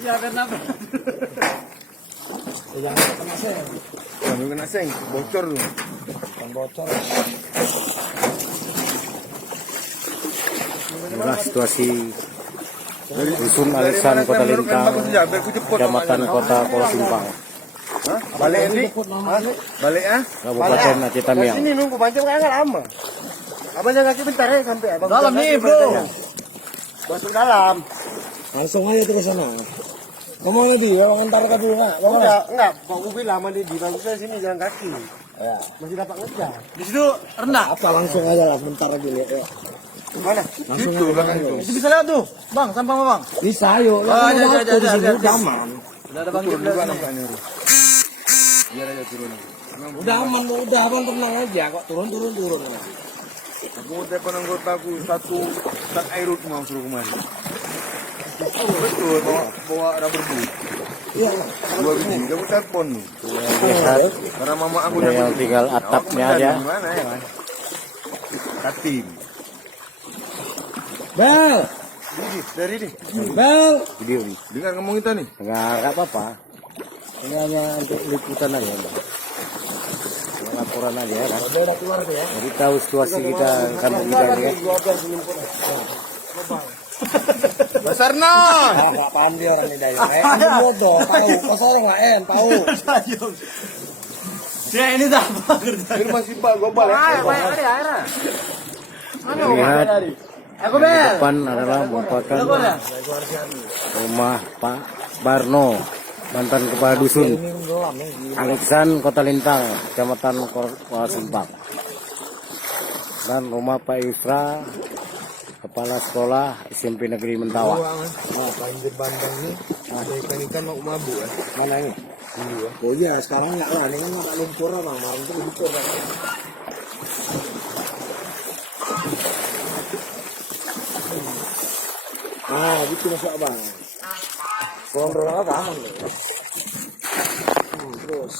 Iya, kenapa? Jangan kena seng. Jangan kena seng, bocor lu. Kan bocor. Inilah situasi Dusun Alisan Kota Lintang, Kecamatan Kota Polosimpang, Balik ini. Balik ah. Kabupaten Aceh Tamiang. Sini nunggu macam kayak nggak lama. Abang jangan kaki bentar ya sampai abang. Dalam nih, bro. Masuk dalam. Langsung aja terus sana. Ngomong lagi, ya antar ke dulu nggak? Enggak. Pak Ubi lama di bagusnya sini jalan kaki. Ya. Masih dapat ngejar. Di situ rendah. Apa langsung aja lah, bentar lagi lihat ya. Mana? Langsung Itu aja. belakang itu. Itu bisa lewat tuh. Bang, sampah Bang. Bisa yuk. Oh, ada. Aman. Udah ada bangkit Juga dari sini. nampaknya. Biar aja turun. Udah aman, udah abang tenang aja kok turun. Aku udah penanggota aku satu sak airut mau suruh kemari. Betul, bawa rubber boot. Iya. Dua biji, kamu telepon nih. Lihat, Karena mama aku ada yang tinggal atapnya aja. Gimana ya kan? Katim. Bel, Dari ini. Bel. Video nih. Dengar ngomong kita nih. Nggak apa-apa. Ini hanya untuk liputan aja, Bang. Laporan aja kan. Udah keluar tuh ya. Jadi tahu situasi kita kampung kita ini kan. Basarna. Ah, nggak paham dia orang ini daya. Ini bodoh, tahu. Pasal nggak tahu. Ya ini dah apa kerja? Ini masih Pak global ya. Lihat Aku di bel. depan adalah merupakan rumah Pak Barno, mantan kepala dusun Ini gelam nih. Alisan Kota Lintang, Kecamatan Polosimpang. Dan rumah Pak Ifra, kepala sekolah SMP Negeri Mentawa. Wah, banjir bandang nih. Ada ikan-ikan mau mabuk ya. Mana ini? Oh iya, sekarang nggak lah. Ini kan nggak lumpur bang. Kemarin tuh lumpur bang. Nah, gitu masuk abang. Kontrol apa aman deh. Terus.